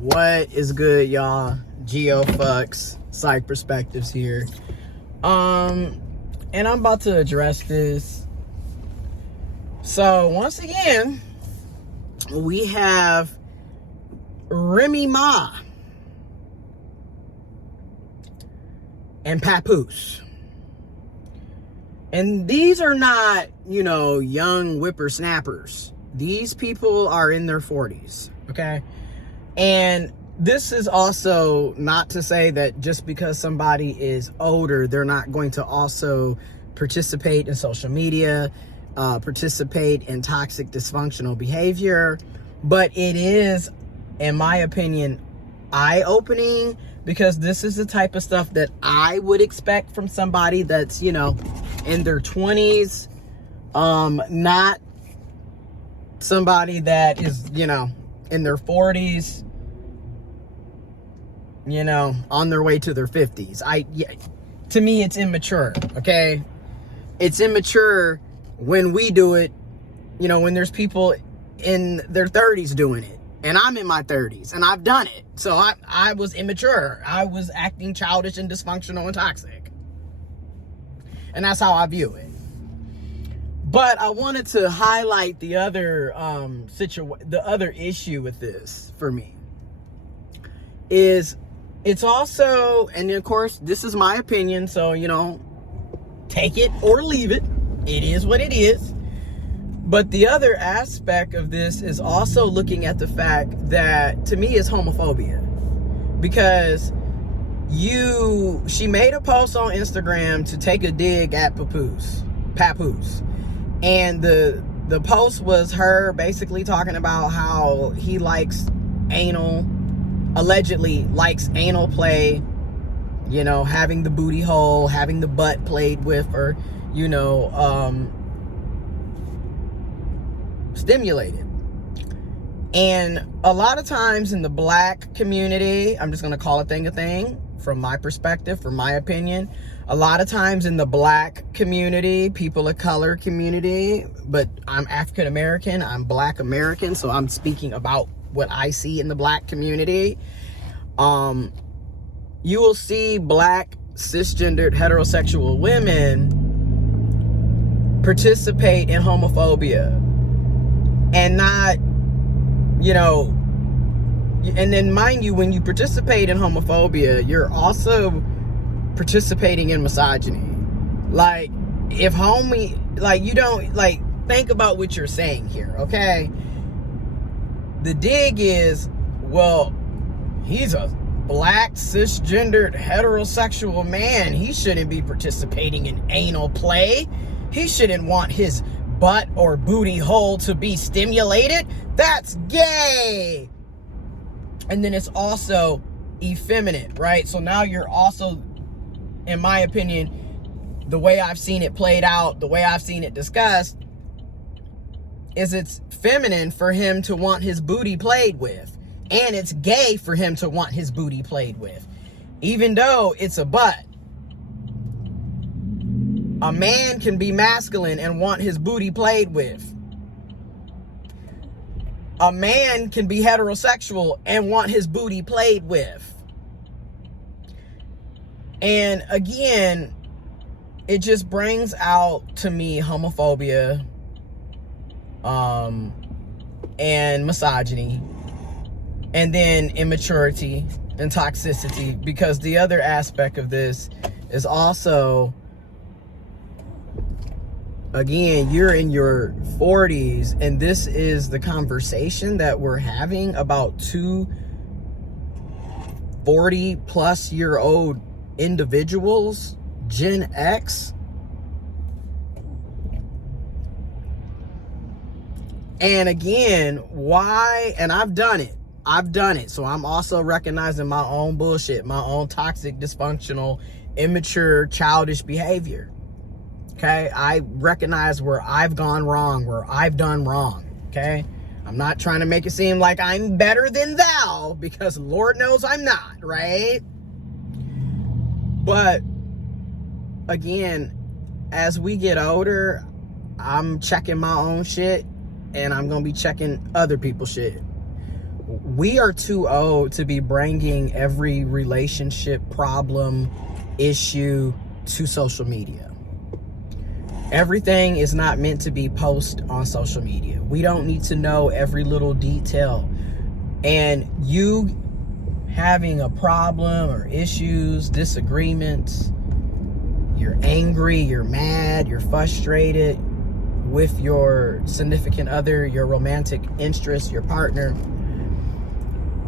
What is good, y'all? GeoFucks, Psych Perspectives here. And I'm about to address this. So once again, we have Remy and Papoose. And these are not, young whippersnappers. These people are in their 40s, okay? And this is also not to say that just because somebody is older, they're not going to also participate in social media, participate in toxic, dysfunctional behavior. But it is, in my opinion, eye-opening, because this is the type of stuff that I would expect from somebody that's, in their 20s, not somebody that is, in their 40s, on their way to their 50s. To me, it's immature, okay? It's immature when we do it, when there's people in their 30s doing it. And I'm in my 30s, and I've done it. So I was immature. I was acting childish and dysfunctional and toxic. And that's how I view it. But I wanted to highlight the other the other issue with this for me is it's also, and of course, this is my opinion, so, take it or leave it. It is what it is. But the other aspect of this is also looking at the fact that, to me, is homophobia. Because she made a post on Instagram to take a dig at Papoose. And the post was her basically talking about how he allegedly likes anal play, having the booty hole, having the butt played with, or, stimulated. And a lot of times in the black community, I'm just going to call a thing from my perspective, from my opinion, a lot of times in the black community, people of color community, but I'm African American, I'm Black American, so I'm speaking about what I see in the black community. You will see black cisgendered heterosexual women participate in homophobia and not, and then mind you, when you participate in homophobia, you're also participating in misogyny. Like, if you don't, think about what you're saying here, okay? The dig is, well, he's a black, cisgendered, heterosexual man. He shouldn't be participating in anal play. He shouldn't want his butt or booty hole to be stimulated. That's gay. And then it's also effeminate, right? So now you're also, in my opinion, the way I've seen it played out, the way I've seen it discussed, is it's feminine for him to want his booty played with. And it's gay for him to want his booty played with. Even though it's a butt. A man can be masculine and want his booty played with. A man can be heterosexual and want his booty played with. And again, it just brings out to me homophobia, and misogyny, and then immaturity and toxicity, because the other aspect of this is also, again, you're in your 40s, and this is the conversation that we're having about two 40-plus-year-old individuals, Gen X. And again, why? And I've done it. So I'm also recognizing my own bullshit, my own toxic, dysfunctional, immature, childish behavior. Okay? I recognize where I've gone wrong, where I've done wrong. Okay? I'm not trying to make it seem like I'm better than thou, because Lord knows I'm not, right? But again, as we get older, I'm checking my own shit, and I'm going to be checking other people's shit. We are too old to be bringing every relationship problem, issue to social media. Everything is not meant to be posted on social media. We don't need to know every little detail. And you having a problem or issues, disagreements, you're angry, you're mad, you're frustrated with your significant other, your romantic interest, your partner.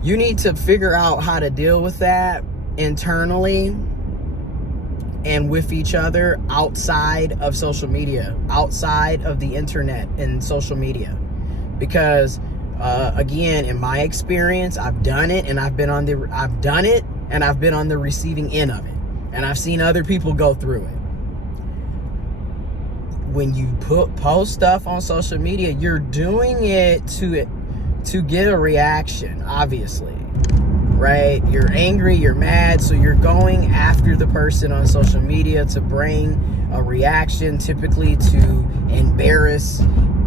You need to figure out how to deal with that internally and with each other outside of social media, outside of the internet and social media. Because again, in my experience, I've done it and I've been on the receiving end of it. And I've seen other people go through it. When you post stuff on social media, you're doing it to get a reaction, obviously, right? You're angry, you're mad, so you're going after the person on social media to bring a reaction, typically to embarrass,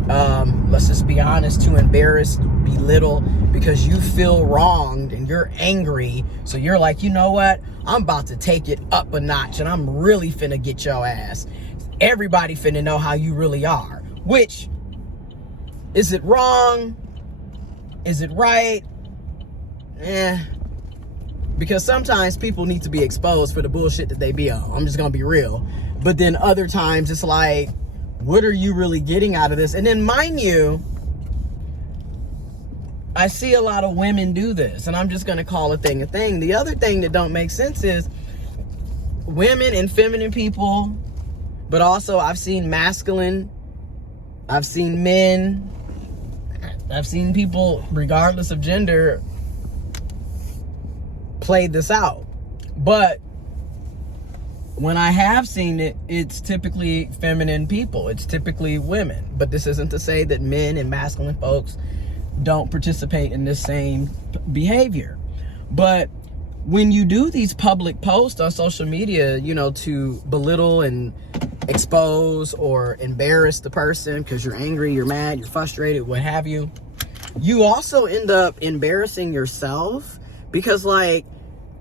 let's just be honest, to embarrass, belittle, because you feel wronged and you're angry. So you're like, you know what? I'm about to take it up a notch and I'm really finna get your ass. Everybody finna know how you really are. Which, is it wrong? Is it right? Because sometimes people need to be exposed for the bullshit that they be on. I'm just gonna be real. But then other times it's like, what are you really getting out of this? And then mind you, I see a lot of women do this, and I'm just gonna call a thing a thing. The other thing that don't make sense is women and feminine people, but also I've seen masculine, I've seen men, I've seen people, regardless of gender, play this out. But when I have seen it, it's typically feminine people. It's typically women. But this isn't to say that men and masculine folks don't participate in this same behavior. But when you do these public posts on social media, you know, to belittle and expose or embarrass the person because you're angry, you're mad, you're frustrated, what have you, you also end up embarrassing yourself because, like,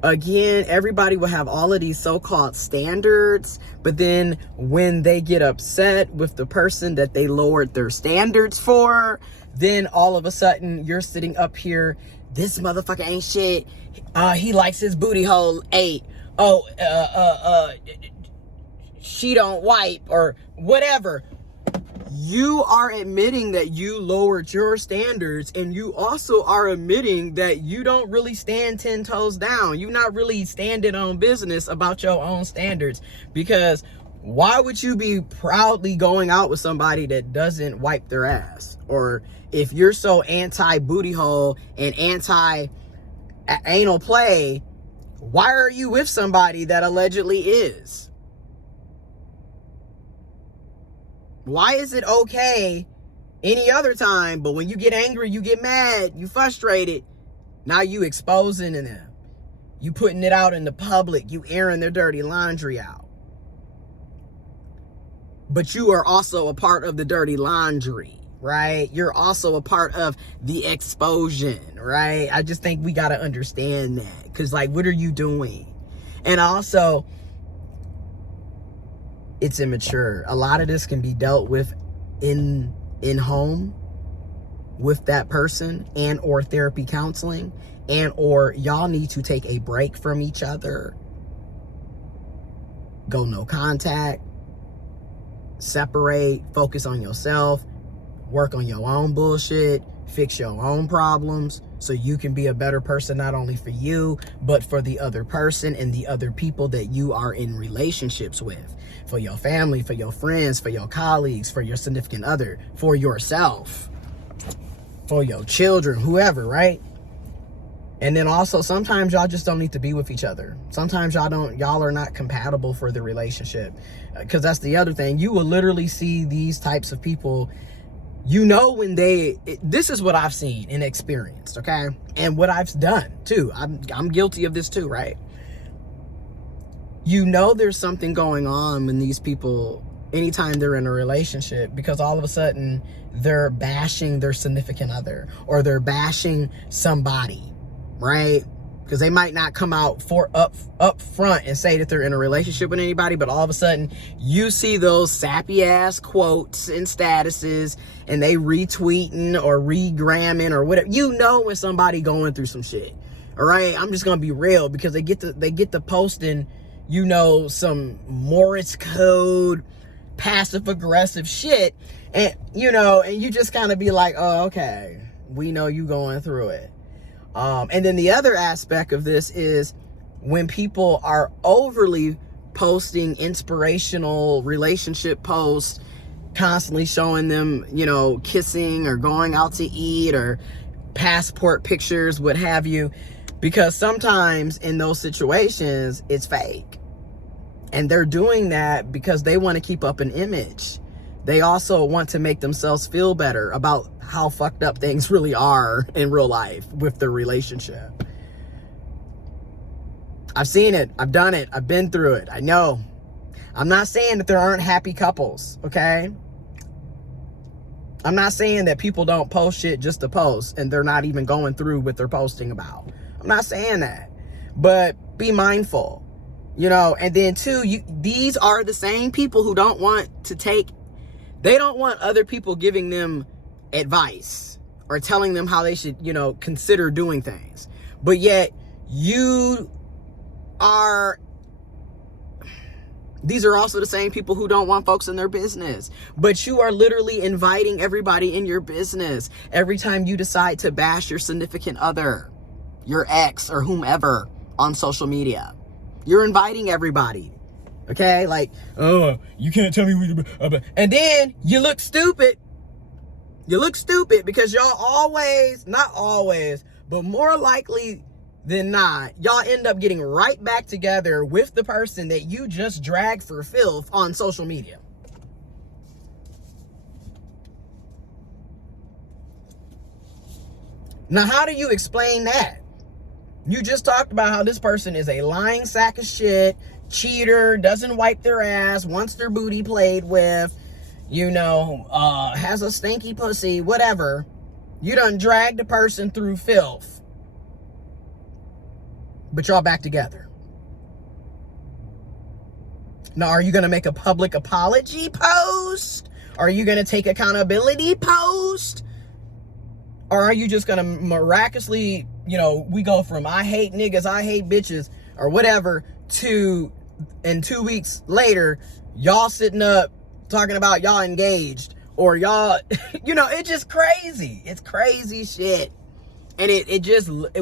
again, everybody will have all of these so-called standards, but then when they get upset with the person that they lowered their standards for, then all of a sudden you're sitting up here, this motherfucker ain't shit. He likes his booty hole 8. She don't wipe or whatever. You are admitting that you lowered your standards, and you also are admitting that you don't really stand 10 toes down. You're not really standing on business about your own standards, because why would you be proudly going out with somebody that doesn't wipe their ass? Or if you're so anti-booty hole and anti-anal play, why are you with somebody that allegedly is? Why is it okay any other time, but when you get angry, you get mad, you frustrated, now you exposing them, you putting it out in the public, you airing their dirty laundry out? But you are also a part of the dirty laundry, right? You're also a part of the exposure, right? I just think we got to understand that, because, like, what are you doing? And also, it's immature. A lot of this can be dealt with in home with that person, and or therapy counseling, and or y'all need to take a break from each other, go no contact, separate, focus on yourself, work on your own bullshit, fix your own problems, so you can be a better person, not only for you, but for the other person and the other people that you are in relationships with, for your family, for your friends, for your colleagues, for your significant other, for yourself, for your children, whoever, right? And then also, sometimes y'all just don't need to be with each other. Sometimes y'all are not compatible for the relationship. Because that's the other thing. You will literally see these types of people, you know, when this is what I've seen and experienced, okay? And what I've done too. I'm guilty of this too, right? You know there's something going on when these people anytime they're in a relationship, because all of a sudden they're bashing their significant other, or they're bashing somebody, right? Because they might not come out up front and say that they're in a relationship with anybody, but all of a sudden you see those sappy ass quotes and statuses, and they retweeting or regramming or whatever. You know when somebody going through some shit. All right, I'm just gonna be real, because they get to posting, you know, some Morse code, passive aggressive shit, and you know, and you just kind of be like, oh, okay, we know you going through it. And then the other aspect of this is when people are overly posting inspirational relationship posts, constantly showing them, you know, kissing or going out to eat or passport pictures, what have you, because sometimes in those situations it's fake. And they're doing that because they want to keep up an image. They also want to make themselves feel better about how fucked up things really are in real life with their relationship. I've seen it. I've done it. I've been through it. I know. I'm not saying that there aren't happy couples, okay? I'm not saying that people don't post shit just to post and they're not even going through what they're posting about. I'm not saying that. But be mindful, you know. And then two, these are the same people who don't want other people giving them advice or telling them how they should, you know, consider doing things. But yet these are also the same people who don't want folks in their business. But you are literally inviting everybody in your business every time you decide to bash your significant other, your ex, or whomever on social media. You're inviting everybody. Okay, like, oh, you can't tell me what, and then you look stupid. You look stupid because y'all always, not always, but more likely than not, y'all end up getting right back together with the person that you just dragged for filth on social media. Now, how do you explain that? You just talked about how this person is a lying sack of shit, cheater, doesn't wipe their ass, wants their booty played with, you know, has a stinky pussy, whatever. You done dragged the person through filth. But y'all back together. Now, are you going to make a public apology post? Are you going to take accountability post? Or are you just going to miraculously, you know, we go from I hate niggas, I hate bitches, or whatever, to, and 2 weeks later, y'all sitting up talking about y'all engaged, or y'all, you know, it's just crazy. It's crazy shit. And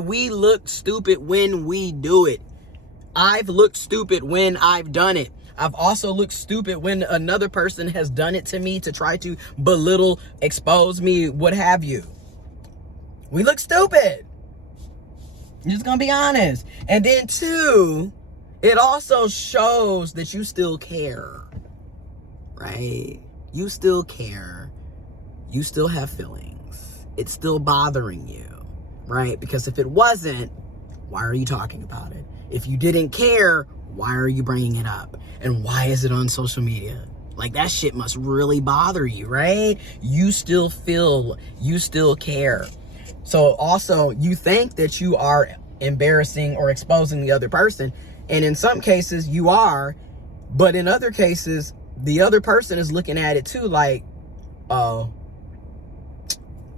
we look stupid when we do it. I've looked stupid when I've done it. I've also looked stupid when another person has done it to me to try to belittle, expose me, what have you. We look stupid. I'm just gonna be honest. And then two, it also shows that you still care, right? You still care. You still have feelings. It's still bothering you, right? Because if it wasn't, why are you talking about it? If you didn't care, why are you bringing it up? And why is it on social media? Like, that shit must really bother you, right? You still feel, you still care. So also, you think that you are embarrassing or exposing the other person. And in some cases, you are. But in other cases, the other person is looking at it too like, oh,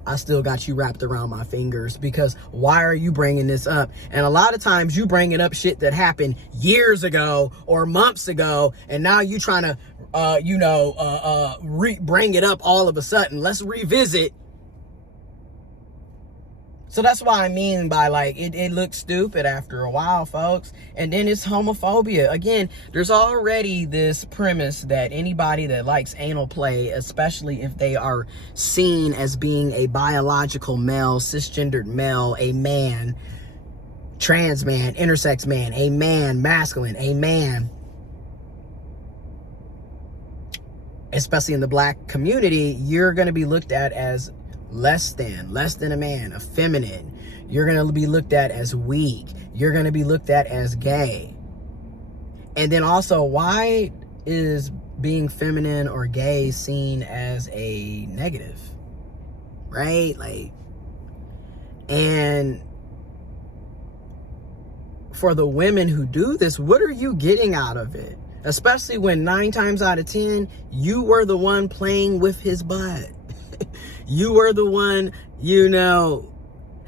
I still got you wrapped around my fingers, because why are you bringing this up? And a lot of times you bringing up shit that happened years ago or months ago, and now you trying to, bring it up all of a sudden. Let's revisit. So that's what I mean by, like, it looks stupid after a while, folks. And then it's homophobia. Again, there's already this premise that anybody that likes anal play, especially if they are seen as being a biological male, cisgendered male, a man, trans man, intersex man, a man, masculine, a man, especially in the black community, you're going to be looked at as less than a man, effeminate. You're going to be looked at as weak. You're going to be looked at as gay. And then also, why is being feminine or gay seen as a negative, right? Like, and for the women who do this, what are you getting out of it? Especially when 9 times out of 10, you were the one playing with his butt. You were the one,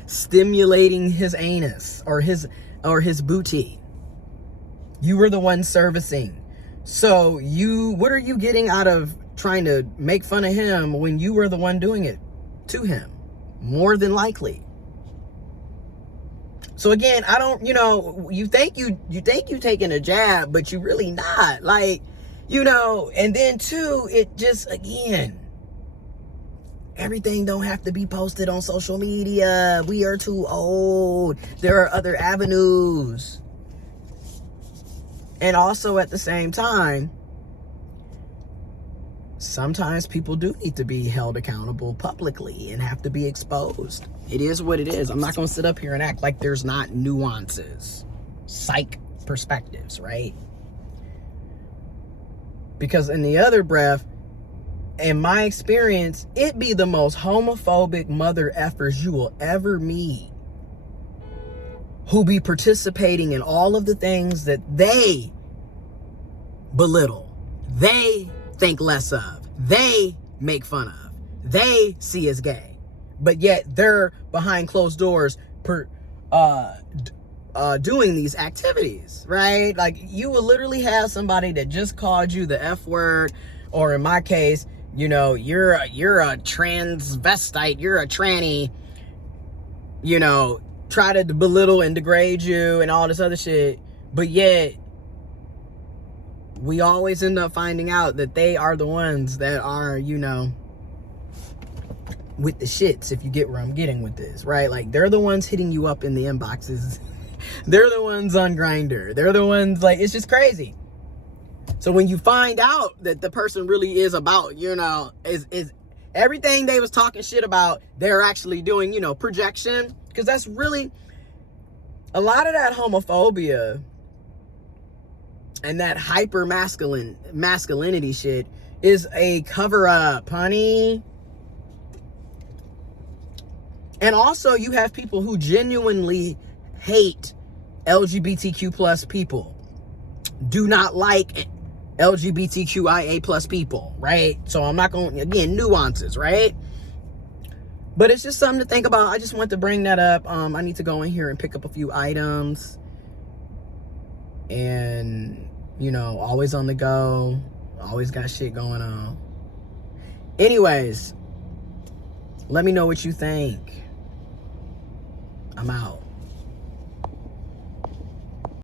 stimulating his anus or his booty. You were the one servicing. So what are you getting out of trying to make fun of him when you were the one doing it to him? More than likely. So again, I don't, you think you taking a jab, but you really not. Like, and then too, it just, again, everything don't have to be posted on social media. We are too old. There are other avenues. And also at the same time, sometimes people do need to be held accountable publicly and have to be exposed. It is what it is. I'm not going to sit up here and act like there's not nuances, psych perspectives, right? Because in the other breath, in my experience, it be the most homophobic mother effers you will ever meet, who be participating in all of the things that they belittle, they think less of, they make fun of, they see as gay, but yet they're behind closed doors doing these activities, right? Like, you will literally have somebody that just called you the F word, or in my case, you're a transvestite, you're a tranny, try to belittle and degrade you and all this other shit, but yet we always end up finding out that they are the ones that are, with the shits, if you get where I'm getting with this, right? Like, they're the ones hitting you up in the inboxes. They're the ones on Grindr. They're the ones, like, it's just crazy. So when you find out that the person really is about, is everything they was talking shit about, they're actually doing, projection. Because that's really, a lot of that homophobia and that hyper masculinity shit is a cover up, honey. And also, you have people who genuinely hate LGBTQ plus people, do not like LGBTQIA plus people, right? So I'm not going, again, nuances, right? But it's just something to think about. I just want to bring that up. I need to go in here and pick up a few items. And, always on the go. Always got shit going on. Anyways, let me know what you think. I'm out.